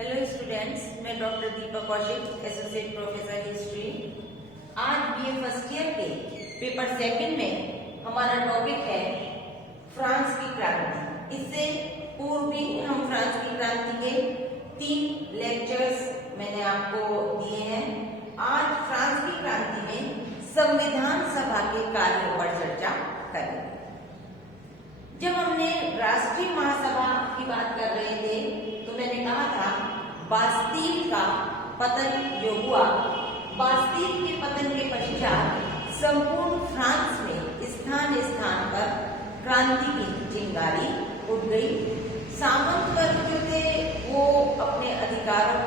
Hello students, मैं doctor दीपक Kaushik, associate professor history. आज BA first year के पेपर सेकंड में हमारा टॉपिक है फ्रांस की क्रांति। इससे पूर्व भी हम फ्रांस की क्रांति के 3 लेक्चर्स मैंने आपको दिए हैं। आज फ्रांस की क्रांति में संविधान सभा के कार्यों पर चर्चा करेंगे। जब हमने राष्ट्रीय महासभा की बात कर रहे थे तो मैंने कहा था बास्तील का पतन जो हुआ, बास्तील के पतन के पश्चात संपूर्ण फ्रांस में स्थान स्थान पर क्रांति की चिंगारी उठ गई। सामंत वर्ग जो थे वो अपने अधिकारों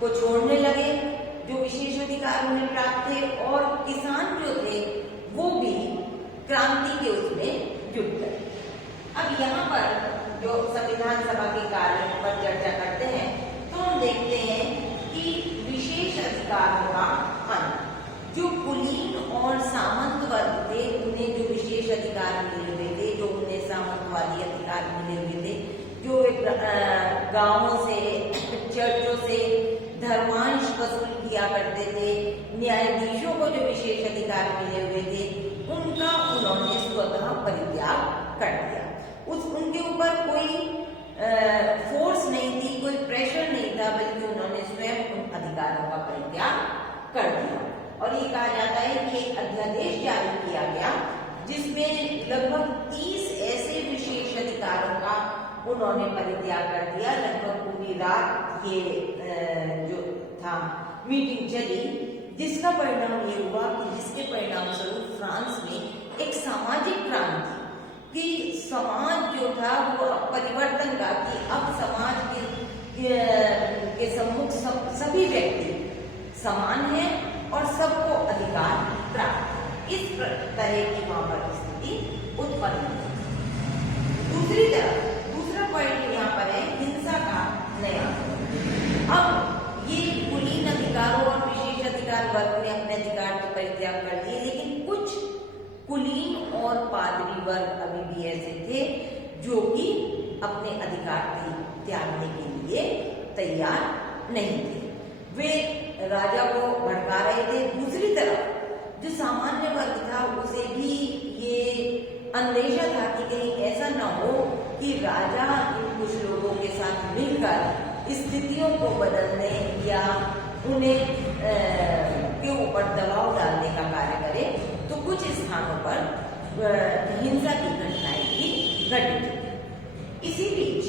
को छोड़ने लगे, जो विशेष अधिकार उन्हें प्राप्त थे, और किसान जो थे वो भी क्रांति के उसमें जुट गए। अब यहाँ पर जो संविधान सभा के कार्य पर चर्चा करते हैं तो हम देखते हैं कि विशेष अधिकारों का अंत। जो कुलीन और सामंत वर्ग थे उन्हें जो विशेष अधिकार मिले हुए थे, जो उन्हें सामंतवादी अधिकार मिले हुए थे, जो गांवों से, चर्चों से धर्मांश वसूल किया करते थे, न्यायाधीशों को जो विशेष अधिकार मिले हुए थे, उनका उन्होंने स्वतः परित्याग कर दिया। उनके ऊपर कोई फोर्स नहीं थी, कोई प्रेशर नहीं था, बल्कि उन्होंने स्वयं उन अधिकारों का परित्याग कर दिया। और ये कहा जाता है कि एक अध्यादेश जारी किया गया जिसमें लगभग 30 ऐसे विशेष अधिकारों का उन्होंने परित्याग कर दिया। लगभग पूरी रात ये जो था मीटिंग चली, जिसका परिणाम ये हुआ कि जिसके परिणाम स्वरूप फ्रांस में एक सामाजिक क्रांति कि समाज जो था वो परिवर्तन का, कि अब समाज के सम्मुख सभी व्यक्ति समान हैं और सबको अधिकार प्राप्त। इस तरह की वहां पर स्थिति उत्पन्न हुई। दूसरी तरफ दूसरा पॉइंट यहाँ पर है हिंसा का नया। अब ये कुलीन अधिकारों और विशेष अधिकार वर्ग ने अपने अधिकार तो परित्याग कर दिए, लेकिन कुछ कुलीन और पादरी वर्ग अभी भी ऐसे थे जो कि अपने अधिकार त्यागने के लिए तैयार नहीं थे। वे राजा को भड़का रहे थे। दूसरी तरफ जो सामान्य वर्ग था उसे भी ये अंदेशा था कि कहीं ऐसा न हो कि राजा इन कुछ लोगों के साथ मिलकर स्थितियों को बदलने या उन्हें के ऊपर दबाव डालने का कार्य करे। तो कुछ स्थानों पर हिंसा की घटनाएं भी घटित। इसी बीच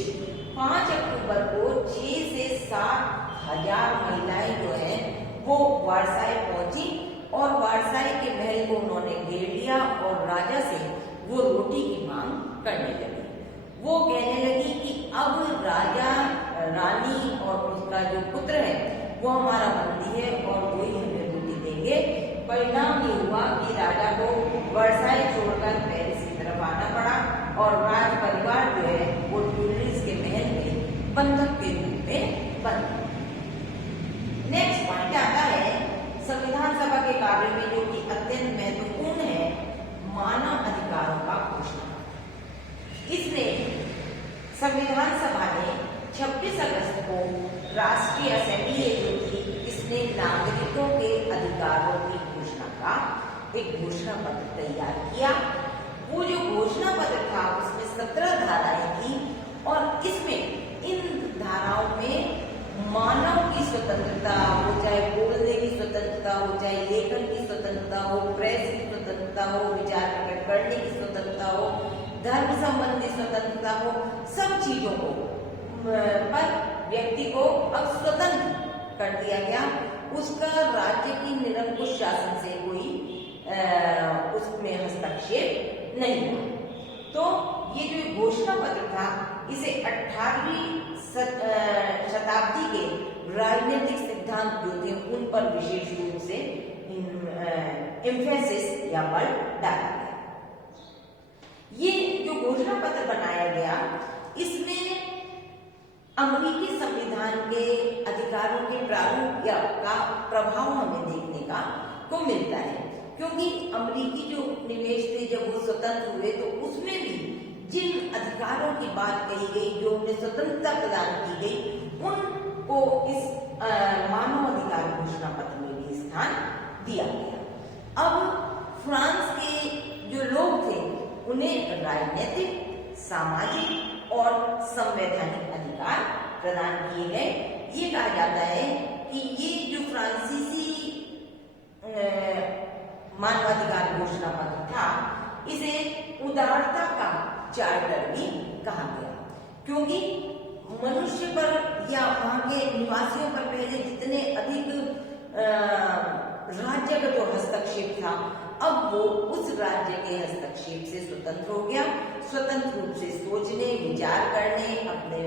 5 अक्टूबर को 6 से 7 हजार महिलाएं जो हैं वो वर्साई पहुंची और वर्साई के महल को उन्होंने घेर लिया और राजा से वो रोटी की मांग करने लगी। वो कहने लगी कि अब राजा, रानी और उसका जो पुत्र है वो हमारा बंदी है और वो ही हमें रोटी देंगे। परिणाम ये हुआ कि राजा को वर्साई छोड़कर पेरिस की तरफ आना पड़ा और राज परिवार जो है वो ट्यूलिस के महल में बंधक के रूप में बंद। नेक्स्ट पॉइंट आता है संविधान सभा के कार्य में जो कि अत्यंत महत्वपूर्ण है, मानव अधिकारों का घोषणा। इसमें संविधान सभा ने 26 अगस्त को राष्ट्रीय असेंबली जो थी, इसने नागरिकों के अधिकारों की घोषणा का एक घोषणा पत्र तैयार किया। वो जो घोषणा पत्र था उसमें 17 धाराएं थी और इसमें इन धाराओं में मानव की स्वतंत्रता हो, चाहे बोलने की स्वतंत्रता हो, चाहे लेखन की स्वतंत्रता हो, प्रेस की स्वतंत्रता हो, विचार प्रकट करने की स्वतंत्रता हो, धर्म संबंधी स्वतंत्रता हो, सब चीजों को पर व्यक्ति को अब स्वतंत्र कर दिया गया। उसका राज्य की निरंकुश शासन से कोई उसमें हस्तक्षेप नहीं हुआ। तो ये जो घोषणा पत्र था इसे 18वीं शताब्दी के राजनीतिक सिद्धांत जो थे उन पर विशेष रूप से एम्फेसिस या बल डाला गया। ये जो घोषणा पत्र बनाया गया इसमें अमेरिकी संविधान के अधिकारों के प्रारूप या का प्रभाव हमें देखने को मिलता है, क्योंकि अमेरिकी जो उपनिवेश थे जब वो स्वतंत्र हुए तो उसमें भी जिन अधिकारों की बात कही गई, जो उन्हें स्वतंत्रता प्रदान की गई, उनको इस मानव अधिकार घोषणा पत्र में भी स्थान दिया गया। अब फ्रांस के जो लोग थे उन्हें राजनीतिक, सामाजिक और संवैधानिक अधिकार प्रदान किए गए। ये कहा जाता है कि ये जो फ्रांसीसी मानवाधिकार घोषणा पत्र था, इसे उदारता का चार्टर भी कहा गया, क्योंकि मनुष्य पर या वहां के निवासियों पर पहले जितने अधिक राज्य का जो हस्तक्षेप था, अब वो उस राज्य के हस्तक्षेप से स्वतंत्र हो गया। स्वतंत्र रूप से सोचने, विचार करने, अपने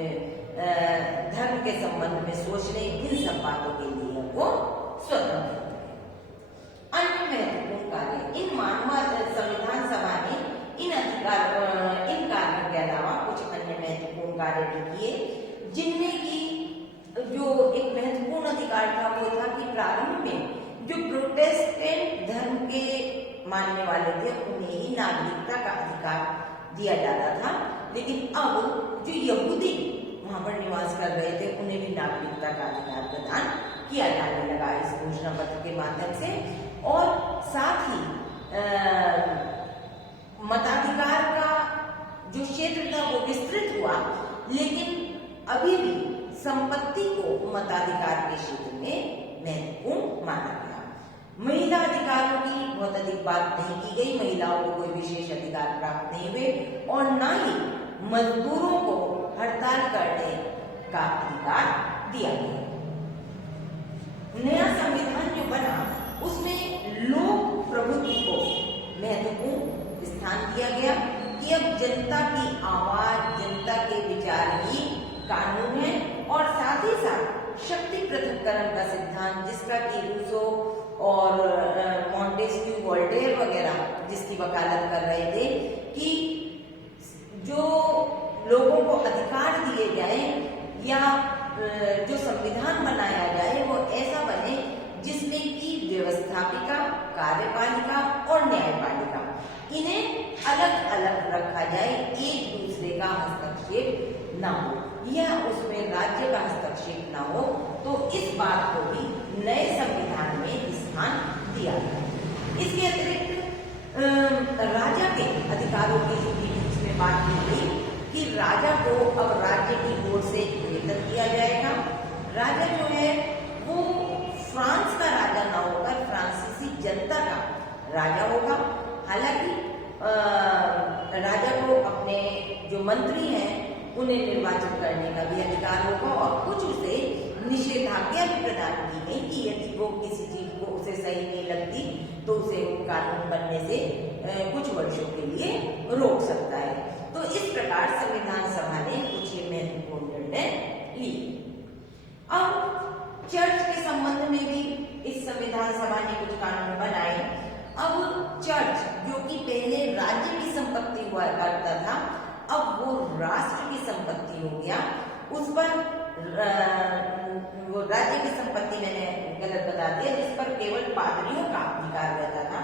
धर्म के संबंध में सोचने, इन सब बातों के लिए वो स्वतंत्र हो गए। अन्य महत्वपूर्ण कार्य इन संविधान सभा ने इन कार्यों के अलावा कुछ अन्य महत्वपूर्ण कार्य भी किए, जिनमें की जो एक महत्वपूर्ण अधिकार था वो था कि प्रारंभ में जो प्रोटेस्टेंट धर्म के मानने वाले थे उन्हें ही नागरिकता का अधिकार दिया जाता था, लेकिन अब जो यहूदी वहां पर निवास कर रहे थे उन्हें भी नागरिकता का अधिकार प्रदान किया जाने लगा इस घोषणा पत्र के माध्यम से। और साथ ही मताधिकार का जो क्षेत्र था वो विस्तृत हुआ, लेकिन अभी भी संपत्ति को मताधिकार के क्षेत्र में महत्वपूर्ण माना गया। महिला अधिकारों की बहुत अधिक बात नहीं की गई, महिलाओं को कोई विशेष अधिकार प्राप्त नहीं हुए, और न ही मजदूरों को हड़ताल करने का अधिकार दिया गया। नया संविधान जो बना उसमें लोक प्रभुत्व को महत्वपूर्ण स्थान दिया गया कि अब जनता की आवाज, जनता के विचार ही कानून है, और साथ ही साथ शक्ति पृथक्करण का सिद्धांत, जिसका कि रूसो और मॉन्टेस्क्यू, वोल्टेयर वगैरह जिसकी वकालत कर रहे थे कि जो लोगों को अधिकार दिए जाए या जो संविधान बनाया जाए वो ऐसा बने जिसमें कि व्यवस्थापिका, कार्यपालिका और न्यायपालिका इन्हें अलग अलग रखा जाए, एक दूसरे का हस्तक्षेप ना हो या उसमें राज्य का हस्तक्षेप ना हो। तो इस बात को भी नए संविधान में स्थान दिया गया। इसके अतिरिक्त राजा के अधिकारों की बीच में बात की गई कि राजा को अब राज्य की ओर से वेतन दिया जाएगा। राजा जो है वो फ्रांस का राजा ना होकर फ्रांसीसी जनता का राजा होगा। हालांकि राजा को अपने जो मंत्री हैं उन्हें निर्वाचित करने का भी अधिकार होगा, और कुछ उसे निषेधाज्ञा भी प्रदान की गई कि यदि वो किसी चीज को उसे सही नहीं लगती तो उसे कानून बनने से कुछ वर्षों के लिए रोक सकता है। तो इस प्रकार संविधान सभा ने कुछ महत्वपूर्ण निर्णय लिए। अब चर्च के संबंध में भी इस संविधान सभा ने कुछ कानून बनाए। अब चर्च जो कि पहले राज्य की संपत्ति हुआ करता था, अब वो राष्ट्र की संपत्ति हो गया। उस पर वो राज्य की संपत्ति मैंने गलत बता दिया, जिस पर केवल पादरियों का अधिकार रहता था,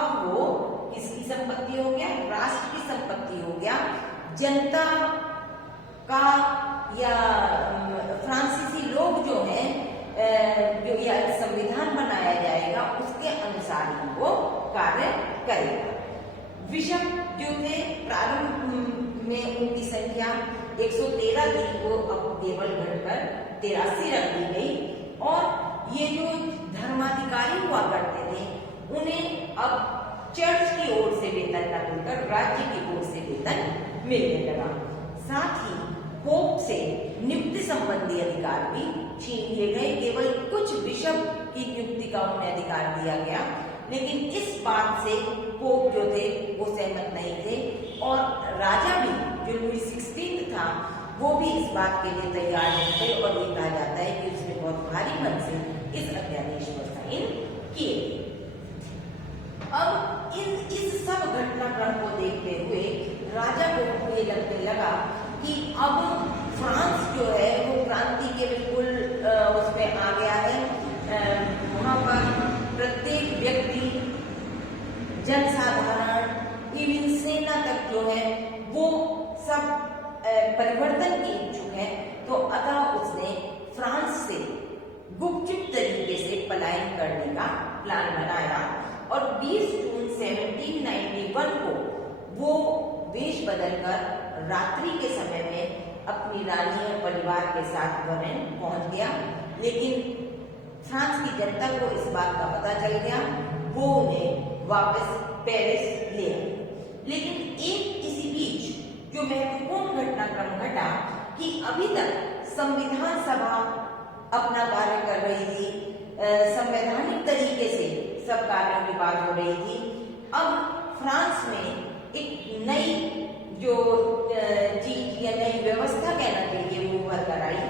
अब वो किसकी संपत्ति हो गया? राष्ट्र की संपत्ति हो गया। जनता का या फ्रांसीसी लोग जो हैं, जो यह संविधान बनाया जाएगा उसके अनुसार ही वो कार्य करेगा। बिशप जो थे प्रारंभ में उनकी संख्या 113 थी, वो अब केवल घटकर 83 रख दी गई, और ये जो धर्माधिकारी हुआ करते थे उन्हें अब चर्च की ओर से वेतन न मिलकर राज्य की ओर से वेतन मिलने लगा। साथ ही पोप से नियुक्ति संबंधी अधिकार भी छीन लिए गए। केवल कुछ बिशप की नियुक्ति का उन्हें अधिकार दिया गया, लेकिन इस बात से पोप जो थे वो सहमत नहीं थे, और राजा भी जो लुई 16 था वो भी इस बात के लिए तैयार नहीं थे, और ये कहा जाता है कि उसने बहुत भारी मन से इस अध्यादेश पर साइन किए। अब इस सब घटनाक्रम को देखते हुए राजा को ये लगने लगा कि अब फ्रांस जो है वो क्रांति के बिल्कुल उसमें आ गया है। वहां पर प्रत्येक व्यक्ति, जनसाधारण, इवन सेना तक जो है वो सब परिवर्तन के इच्छुक है, तो अतः उसने फ्रांस से गुपचुप तरीके से पलायन करने का प्लान बनाया और 20 जून 1791 को वो वेश बदलकर रात्रि के समय में अपनी रानी और परिवार के साथ वरेन पहुंच गया। लेकिन फ्रांस की जनता को इस बात का पता चल गया, वो उन्हें वापस पेरिस ले आए। लेकिन इसी बीच जो महत्वपूर्ण घटनाक्रम घटा कि अभी तक संविधान सभा अपना कार्य कर रही थी, संवैधानिक तरीके से सब कार्यों की बात हो रही थी। अब फ्रांस में एक नई जो चीज या नई व्यवस्था कहना चाहिए वो उभर कर आई,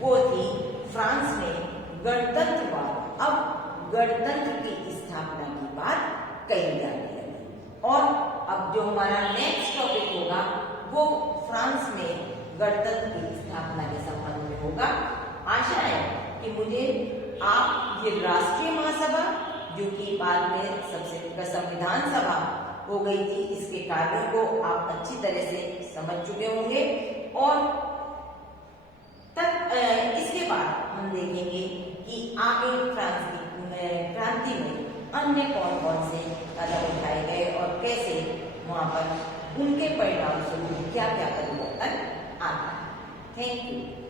वो थी फ्रांस में गणतंत्रवाद। अब गणतंत्र की स्थापना की बात कही जा रही है। और अब जो हमारा नेक्स्ट टॉपिक होगा वो फ्रांस में गणतंत्र की स्थापना के संबंध में होगा। आशा है कि मुझे आप ये राष्ट्रीय महासभा, जो कि बाद में सबसे संविधान सभा हो गई थी, इसके कार्यों को आप अच्छी तरह से समझ चुके होंगे। और इसके बाद हम देखेंगे कि आगे फ्रांस की क्रांति में अन्य कौन कौन से कदम उठाए गए और कैसे वहां पर उनके परिणाम स्वरूप क्या क्या परिवर्तन आता है। Thank you.